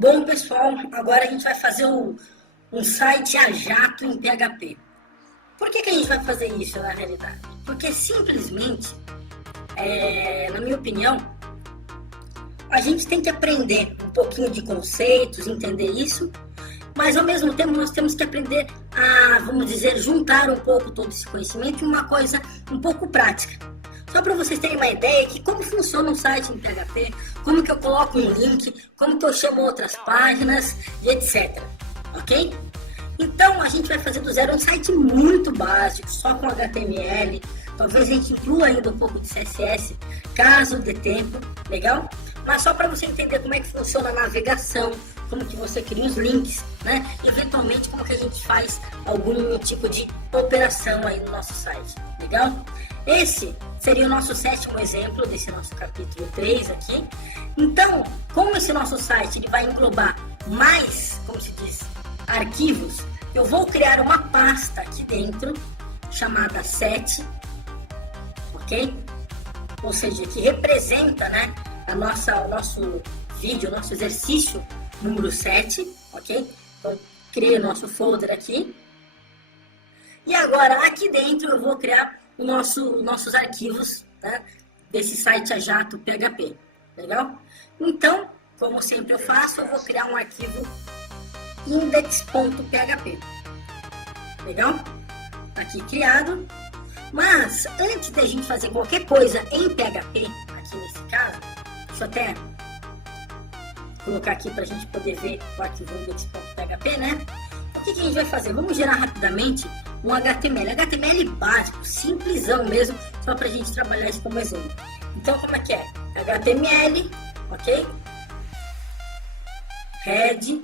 Bom, pessoal, agora a gente vai fazer um site a jato em PHP. Por que a gente vai fazer isso na realidade? Porque simplesmente, na minha opinião, a gente tem que aprender um pouquinho de conceitos, entender isso, mas ao mesmo tempo nós temos que aprender a, vamos dizer, juntar um pouco todo esse conhecimento em uma coisa um pouco prática. Só para vocês terem uma ideia de como funciona um site em PHP, como que eu coloco um link, como que eu chamo outras páginas e etc. Ok? Então a gente vai fazer do zero um site muito básico, só com HTML, talvez a gente inclua ainda um pouco de CSS, caso dê tempo, legal? Mas só para você entender como é que funciona a navegação, como que você cria os links, né? Eventualmente como que a gente faz algum tipo de operação aí no nosso site, legal? Esse seria o nosso 7º exemplo desse nosso capítulo 3 aqui. Então, como esse nosso site ele vai englobar mais, como se diz, arquivos, eu vou criar uma pasta aqui dentro, chamada set, ok? Ou seja, que representa, né, o nosso vídeo, o nosso exercício número 7, ok? Então, criei o nosso folder aqui. E agora, aqui dentro, eu vou criar nossos arquivos, né, desse site a jato PHP, legal? Então, como sempre eu faço, eu vou criar um arquivo index.php, legal? Aqui criado. Mas, antes da gente fazer qualquer coisa em PHP, aqui nesse caso, deixa eu até colocar aqui para a gente poder ver o arquivo index.php, né? O que a gente vai fazer? Vamos gerar rapidamente um HTML. HTML básico, simplesão mesmo, só para a gente trabalhar isso como exemplo. Então, como é que é? HTML, ok? Head,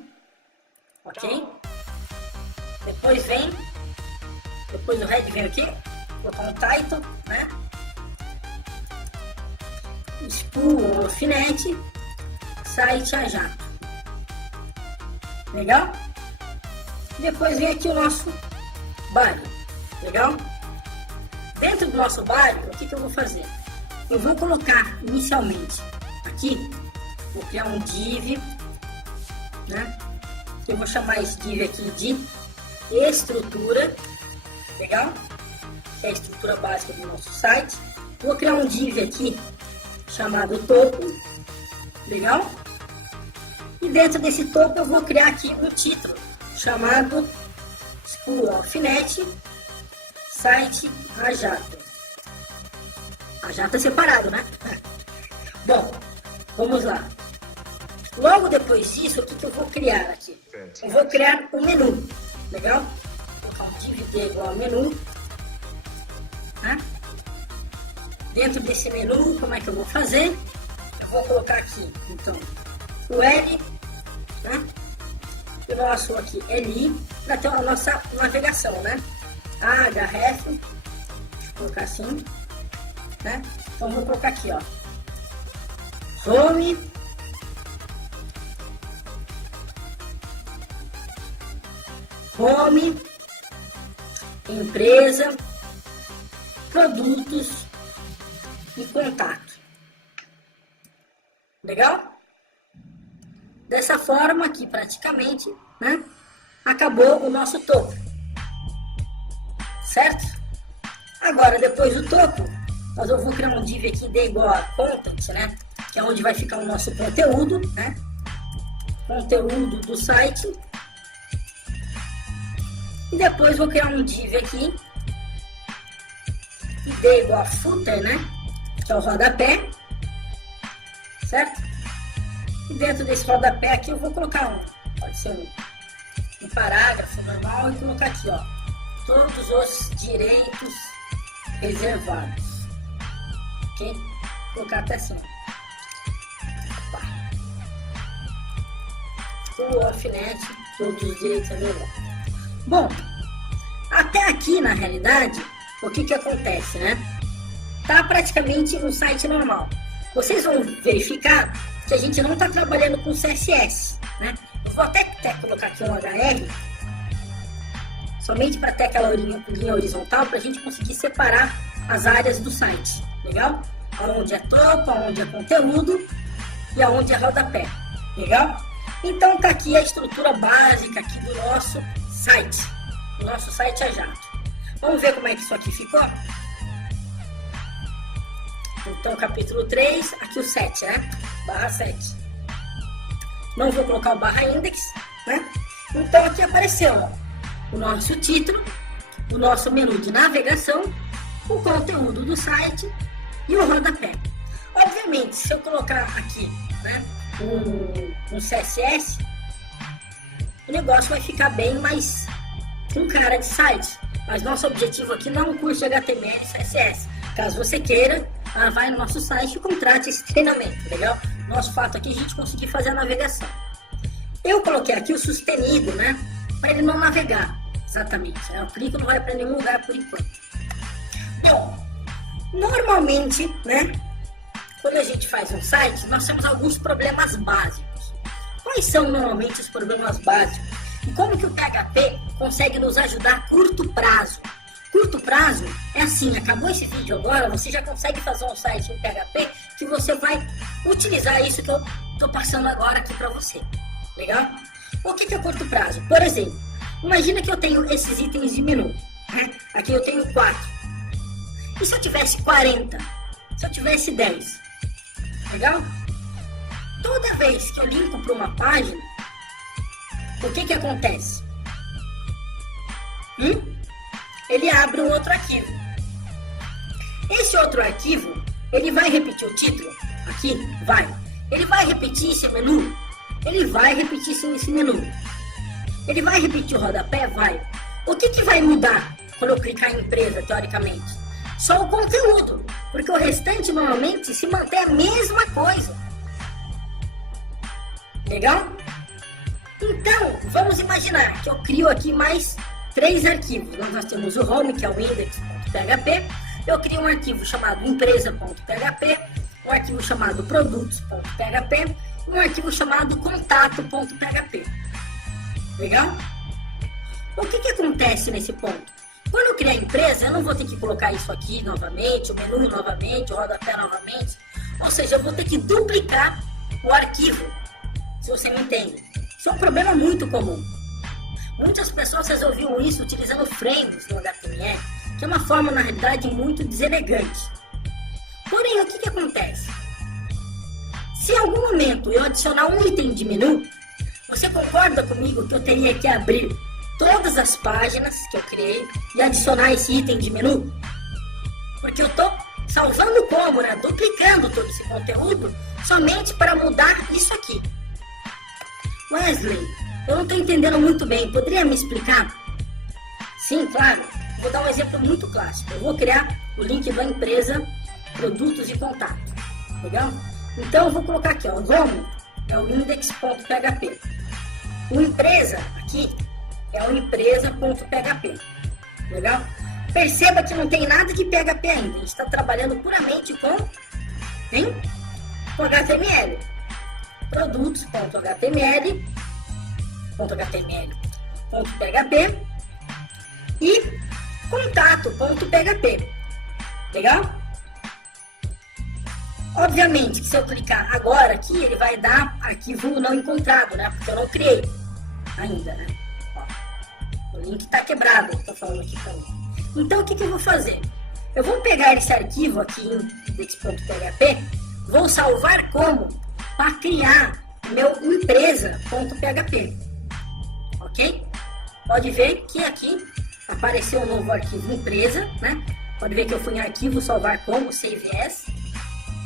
ok? Depois do head vem aqui, botar um title, né? School alfinete, site a jato. Legal? Depois vem aqui o nosso body, legal? Dentro do nosso body, o que eu vou fazer? Eu vou colocar inicialmente aqui, vou criar um div, né? Eu vou chamar esse div aqui de estrutura, legal? Que é a estrutura básica do nosso site. Vou criar um div aqui chamado topo, legal? E dentro desse topo eu vou criar aqui um título chamado School alfinete site a jato. A jato é separado, né? Bom, vamos lá. Logo depois disso, o que eu vou criar aqui? Eu vou criar um menu, legal? Vou colocar um div igual ao menu. Né? Dentro desse menu, como é que eu vou fazer? Eu vou colocar aqui, então, o L, né? O nosso aqui LI, para ter a nossa navegação, né? href, vou colocar assim, né? Então vou colocar aqui, ó, home, empresa, produtos e contato. Legal? Dessa forma aqui, praticamente, né, acabou o nosso topo. Certo? Agora, depois do topo, eu vou criar um div aqui de igual a content, né, que é onde vai ficar o nosso conteúdo, né, conteúdo do site. E depois vou criar um div aqui, id igual a footer, né, que é o rodapé, certo? E dentro desse rodapé aqui eu vou colocar pode ser um parágrafo normal e colocar aqui, ó, todos os direitos reservados. Ok? Vou colocar até assim. O alfinete, todos os direitos reservados. Bom, até aqui na realidade, o que acontece, né? Tá praticamente um site normal. Vocês vão verificar que a gente não está trabalhando com CSS, né? Eu vou até colocar aqui um HR, somente para ter aquela linha horizontal, para a gente conseguir separar as áreas do site, legal? Onde é topo, onde é conteúdo e aonde é rodapé, legal? Então tá aqui a estrutura básica aqui do nosso site, o nosso site a jato. Vamos ver como é que isso aqui ficou? Então capítulo 3, aqui o 7, né? Barra 7. Não vou colocar o barra index, né? Então aqui apareceu, ó, o nosso título, o nosso menu de navegação, o conteúdo do site e o rodapé. Obviamente, se eu colocar aqui, né, um CSS, o negócio vai ficar bem mais com cara de site. Mas nosso objetivo aqui não é um curso de HTML e CSS. Caso você queira, vai no nosso site e contrate esse treinamento, legal? Nosso fato aqui é a gente conseguir fazer a navegação. Eu coloquei aqui o sustenido, né, para ele não navegar, exatamente, né? O clique não vai para nenhum lugar por enquanto. Bom, normalmente, né, quando a gente faz um site, nós temos alguns problemas básicos. Quais são normalmente os problemas básicos? E como que o PHP consegue nos ajudar a curto prazo? Curto prazo é assim, acabou esse vídeo agora, você já consegue fazer um site em PHP que você vai utilizar isso que eu estou passando agora aqui para você. Legal? O que é curto prazo? Por exemplo, imagina que eu tenho esses itens de menu, né? Aqui eu tenho 4. E se eu tivesse 40? Se eu tivesse 10? Legal? Toda vez que eu linko para uma página, o que acontece? Ele abre um outro arquivo. Esse outro arquivo, ele vai repetir o título? Aqui? Vai. Ele vai repetir esse menu? Ele vai repetir esse menu. Ele vai repetir o rodapé? Vai. O que vai mudar quando eu clicar em empresa, teoricamente? Só o conteúdo, porque o restante normalmente se mantém a mesma coisa. Legal? Então, vamos imaginar que eu crio aqui mais 3 arquivos. Nós temos o home, que é o index.php. Eu crio um arquivo chamado empresa.php, um arquivo chamado produtos.php e um arquivo chamado contato.php. Legal? O que acontece nesse ponto? Quando eu criar a empresa, eu não vou ter que colocar isso aqui novamente, o menu novamente, o rodapé novamente. Ou seja, eu vou ter que duplicar o arquivo, se você me entende. Isso é um problema muito comum. Muitas pessoas resolviam isso utilizando frames no HTML, que é uma forma, na realidade, muito deselegante. Porém, o que acontece? Se em algum momento eu adicionar um item de menu, você concorda comigo que eu teria que abrir todas as páginas que eu criei e adicionar esse item de menu? Porque eu estou salvando como, né? Duplicando todo esse conteúdo somente para mudar isso aqui. Wesley, eu não estou entendendo muito bem, poderia me explicar? Sim, claro. Vou dar um exemplo muito clássico. Eu vou criar o link da empresa, produtos e contato. Legal? Então eu vou colocar aqui, ó, o home é o index.php. O empresa aqui é o empresa.php. Legal? Perceba que não tem nada de PHP ainda. A gente está trabalhando puramente com HTML. Produtos.html, .php e contato.php. Legal? Obviamente que se eu clicar agora aqui, ele vai dar arquivo não encontrado, né? Porque eu não criei ainda, né? Ó, o link está quebrado, ele está falando aqui para mim. Então o que eu vou fazer? Eu vou pegar esse arquivo aqui em index.php, vou salvar como para criar meu empresa.php. Ok? Pode ver que aqui apareceu um novo arquivo empresa, né? Pode ver que eu fui em arquivo salvar como, save as,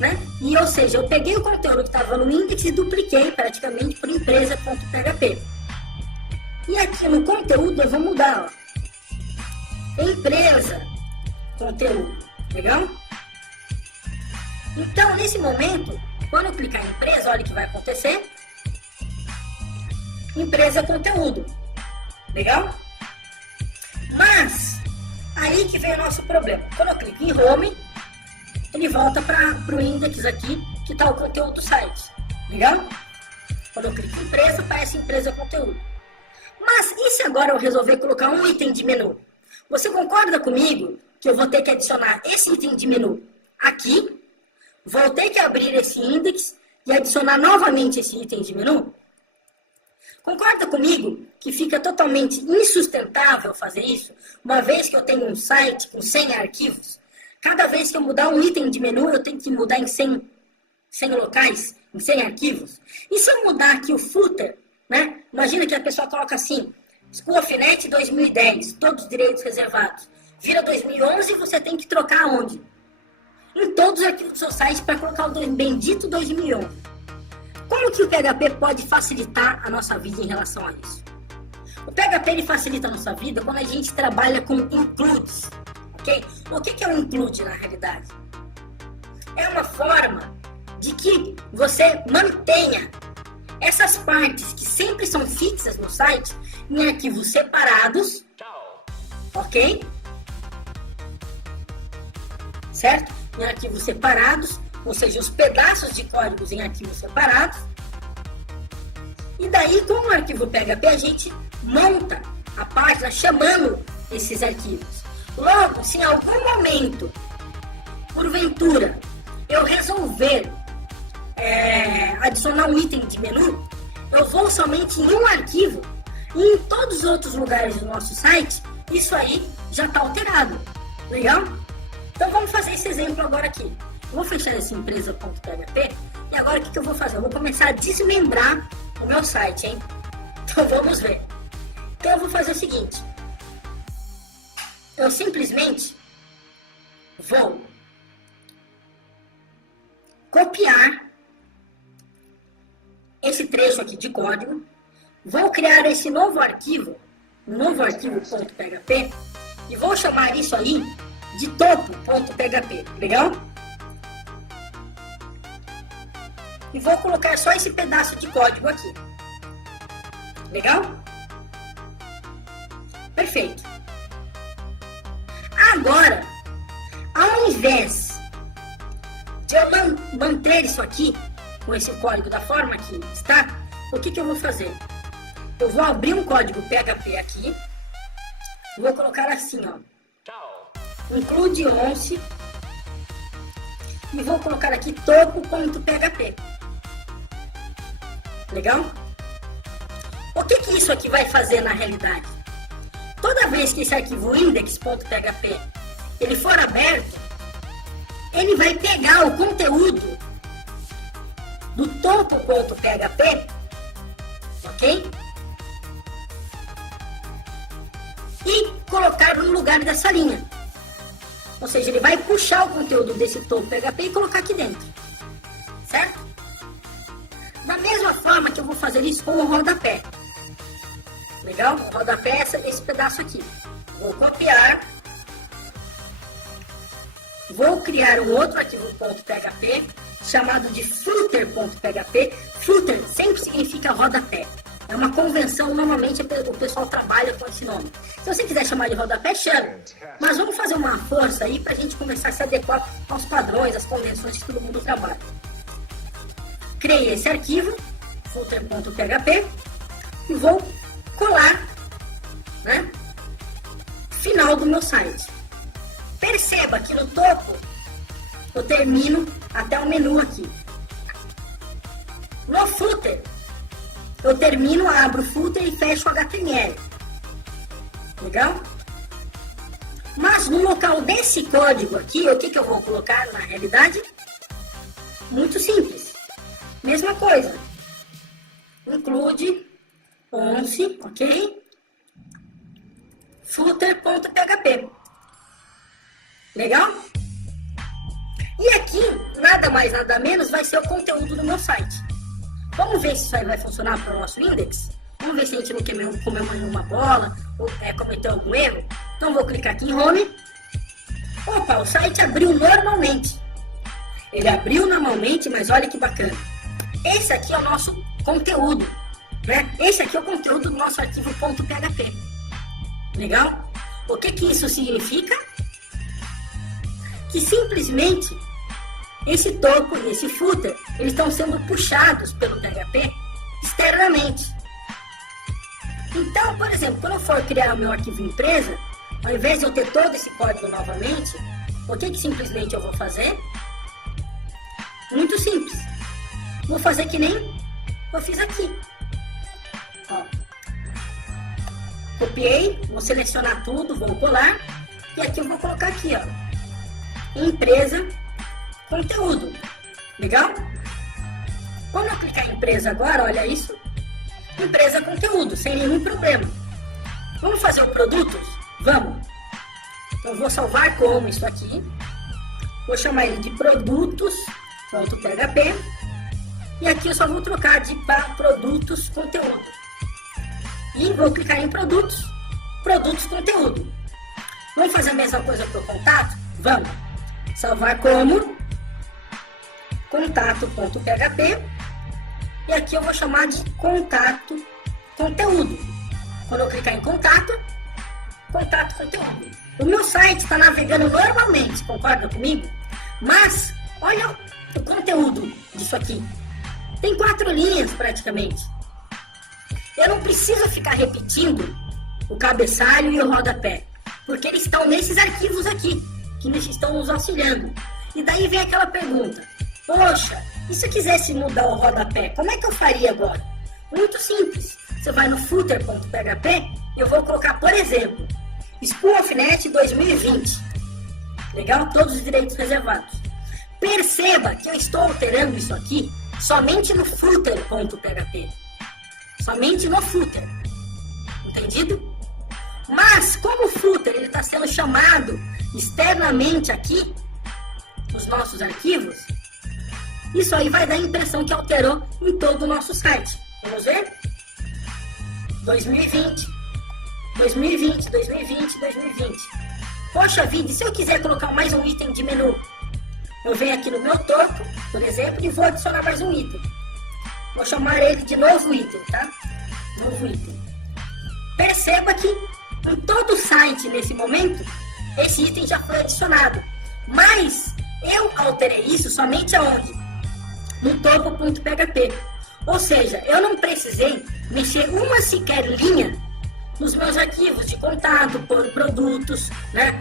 né? E ou seja, eu peguei o conteúdo que estava no index e dupliquei praticamente por empresa.php. E aqui no conteúdo eu vou mudar, ó. Empresa, conteúdo. Legal? Então, nesse momento, quando eu clicar em empresa, olha o que vai acontecer. Empresa conteúdo. Legal? Mas, aí que vem o nosso problema. Quando eu clico em home, ele volta para o index aqui, que está o conteúdo do site. Legal? Quando eu clico em empresa, aparece empresa conteúdo. Mas, e se agora eu resolver colocar um item de menu? Você concorda comigo que eu vou ter que adicionar esse item de menu aqui? Vou ter que abrir esse index e adicionar novamente esse item de menu? Concorda comigo que fica totalmente insustentável fazer isso, uma vez que eu tenho um site com 100 arquivos? Cada vez que eu mudar um item de menu, eu tenho que mudar em 100 locais, em 100 arquivos. E se eu mudar aqui o footer, né? Imagina que a pessoa coloca assim, School of Net 2010, todos os direitos reservados. Vira 2011 e você tem que trocar onde? Em todos os arquivos do seu site para colocar o bendito 2011. Como que o PHP pode facilitar a nossa vida em relação a isso? O PHP ele facilita a nossa vida quando a gente trabalha com includes, ok? O que é um include na realidade? É uma forma de que você mantenha essas partes que sempre são fixas no site em arquivos separados, ok? Certo? Em arquivos separados, ou seja, os pedaços de códigos em arquivos separados. E daí, com o arquivo PHP, a gente monta a página chamando esses arquivos. Logo, se em algum momento, porventura, eu resolver adicionar um item de menu, eu vou somente em um arquivo e em todos os outros lugares do nosso site, isso aí já está alterado. Legal? Então vamos fazer esse exemplo agora aqui. Eu vou fechar essa empresa.php e agora o que eu vou fazer? Eu vou começar a desmembrar o meu site, hein? Então vamos ver. Então eu vou fazer o seguinte. Eu simplesmente vou copiar esse trecho aqui de código, vou criar esse novo arquivo, .php, e vou chamar isso aí de topo.php, legal? E vou colocar só esse pedaço de código aqui, legal? Perfeito. Agora, ao invés de eu manter isso aqui, com esse código da forma que está, o que eu vou fazer? Eu vou abrir um código PHP aqui, vou colocar assim, ó, include once, e vou colocar aqui topo.php. Legal? O que isso aqui vai fazer na realidade? Toda vez que esse arquivo index.php ele for aberto, ele vai pegar o conteúdo do topo.php, ok? E colocar no lugar dessa linha. Ou seja, ele vai puxar o conteúdo desse topo.php e colocar aqui dentro. Certo? Da mesma forma que eu vou fazer isso com o rodapé. Legal? O rodapé é esse pedaço aqui. Vou copiar. Vou criar um outro arquivo .php chamado de footer.php. Footer sempre significa rodapé. É uma convenção, normalmente o pessoal trabalha com esse nome. Se você quiser chamar de rodapé, chame. Mas vamos fazer uma força aí para a gente começar a se adequar aos padrões, às convenções que todo mundo trabalha. Criei esse arquivo, footer.php, e vou colar, né, final do meu site. Perceba que no topo eu termino até o menu aqui. No footer, eu termino, abro o footer e fecho o HTML. Legal? Mas no local desse código aqui, o que eu vou colocar na realidade? Muito simples. Mesma coisa. Include once, ok? Footer.php. Legal? E aqui, nada mais, nada menos, vai ser o conteúdo do meu site. Vamos ver se isso aí vai funcionar para o nosso index? Vamos ver se a gente não comeu uma bola ou cometeu algum erro. Então vou clicar aqui em Home. Opa, o site abriu normalmente. Ele abriu normalmente, mas olha que bacana. Esse aqui é o nosso conteúdo, né? Esse aqui é o conteúdo do nosso arquivo .php. Legal? O que isso significa? Que simplesmente esse topo e esse footer, eles estão sendo puxados pelo PHP externamente. Então, por exemplo, quando eu for criar o meu arquivo empresa, ao invés de eu ter todo esse código novamente, o que simplesmente eu vou fazer? Muito simples. Vou fazer que nem eu fiz aqui. Ó. Copiei, vou selecionar tudo, vou colar, e aqui eu vou colocar aqui, ó, empresa, conteúdo. Legal? Quando eu clicar em empresa agora, olha isso, empresa, conteúdo, sem nenhum problema. Vamos fazer o produtos? Vamos. Então, eu vou salvar como isso aqui, vou chamar ele de produtos.php, e aqui eu só vou trocar de para produtos, conteúdo. E vou clicar em produtos, conteúdo. Vamos fazer a mesma coisa para o contato? Vamos. Salvar como contato.php, e aqui eu vou chamar de contato, conteúdo. Quando eu clicar em contato, conteúdo. O meu site está navegando normalmente, concorda comigo? Mas, olha o conteúdo disso aqui. Tem 4 linhas praticamente. Eu não preciso ficar repetindo o cabeçalho e o rodapé, porque eles estão nesses arquivos aqui, que estão nos auxiliando. E daí vem aquela pergunta: poxa, e se eu quisesse mudar o rodapé, como é que eu faria agora? Muito simples. Você vai no footer.php e eu vou colocar, por exemplo, SpoolOfNet 2020. Legal? Todos os direitos reservados. Perceba que eu estou alterando isso aqui somente no footer.php. Somente no footer. Entendido? Mas, como o footer está sendo chamado externamente aqui, nos nossos arquivos, isso aí vai dar a impressão que alterou em todo o nosso site. Vamos ver? 2020. Poxa vida, e se eu quiser colocar mais um item de menu? Eu venho aqui no meu topo, por exemplo, e vou adicionar mais um item. Vou chamar ele de novo item, tá? Novo item. Perceba que em todo o site, nesse momento, esse item já foi adicionado. Mas eu alterei isso somente aonde? No topo.php. Ou seja, eu não precisei mexer uma sequer linha nos meus arquivos de contato, produtos, né,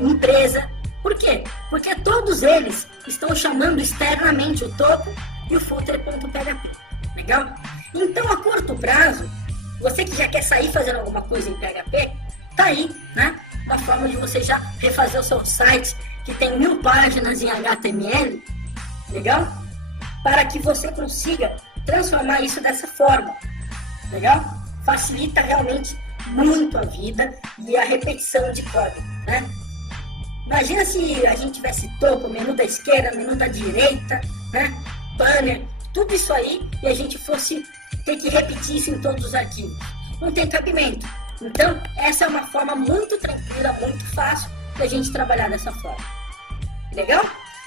empresa. Por quê? Porque todos eles estão chamando externamente o topo e o footer.php. Legal? Então, a curto prazo, você que já quer sair fazendo alguma coisa em PHP, tá aí, né? Uma forma de você já refazer o seu site que tem 1000 páginas em HTML, legal? Para que você consiga transformar isso dessa forma, legal? Facilita realmente muito a vida e a repetição de código, né? Imagina se a gente tivesse topo, menu da esquerda, menu da direita, né? Banner, tudo isso aí, e a gente fosse ter que repetir isso em todos os arquivos. Não tem cabimento. Então, essa é uma forma muito tranquila, muito fácil da gente trabalhar dessa forma. Legal?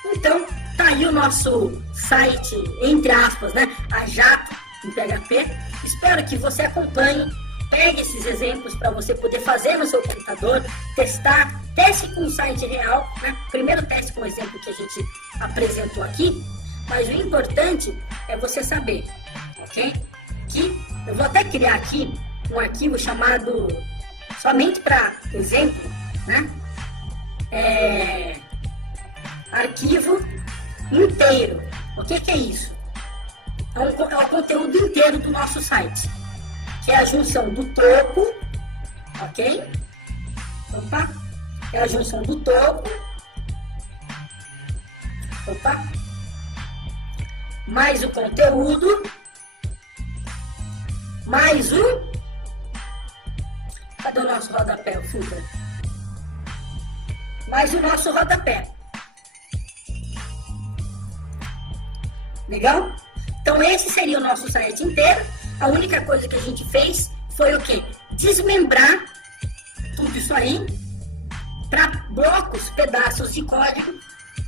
Então, tá aí o nosso site, entre aspas, né? A jato em PHP. Espero que você acompanhe, pegue esses exemplos para você poder fazer no seu computador, testar, teste com o site real, né? Primeiro teste com o exemplo que a gente apresentou aqui, mas o importante é você saber, ok? Que eu vou até criar aqui um arquivo chamado, somente para exemplo, né? Arquivo inteiro. O que é isso? É o conteúdo inteiro do nosso site, que é a junção do topo, ok? Opa! É a junção do topo, opa! Mais o conteúdo, mais o... Cadê o nosso rodapé, o footer? Mais o nosso rodapé. Legal? Então esse seria o nosso site inteiro. A única coisa que a gente fez foi o quê? Desmembrar tudo isso aí para blocos, pedaços de código,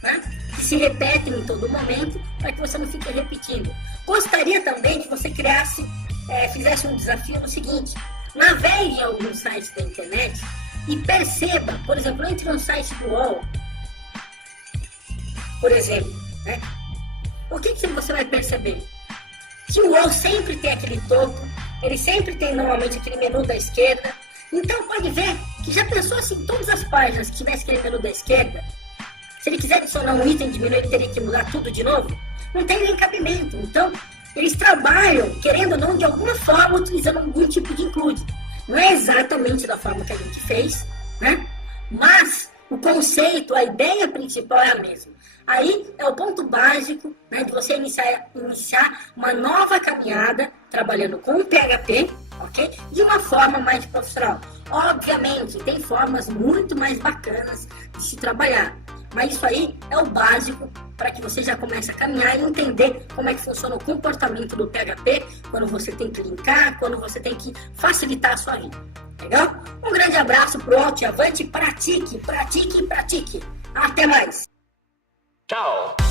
né, que se repetem em todo momento, para que você não fique repetindo. Gostaria também que você fizesse um desafio no seguinte: navegue em algum site da internet e perceba, por exemplo, entre no site do UOL, por exemplo, né, o que você vai perceber? Que o UOL sempre tem aquele topo, ele sempre tem normalmente aquele menu da esquerda. Então pode ver que já pensou se em todas as páginas que tivesse aquele menu da esquerda, se ele quiser adicionar um item de menu, ele teria que mudar tudo de novo? Não tem nem cabimento. Então, eles trabalham, querendo ou não, de alguma forma, utilizando algum tipo de include. Não é exatamente da forma que a gente fez, né? Mas o conceito, a ideia principal é a mesma. Aí é o ponto básico, né, de você iniciar uma nova caminhada trabalhando com o PHP, ok? De uma forma mais profissional. Obviamente, tem formas muito mais bacanas de se trabalhar. Mas isso aí é o básico para que você já comece a caminhar e entender como é que funciona o comportamento do PHP quando você tem que linkar, quando você tem que facilitar a sua vida. Legal? Um grande abraço pro alto e avante, pratique, pratique, pratique. Até mais! Tchau!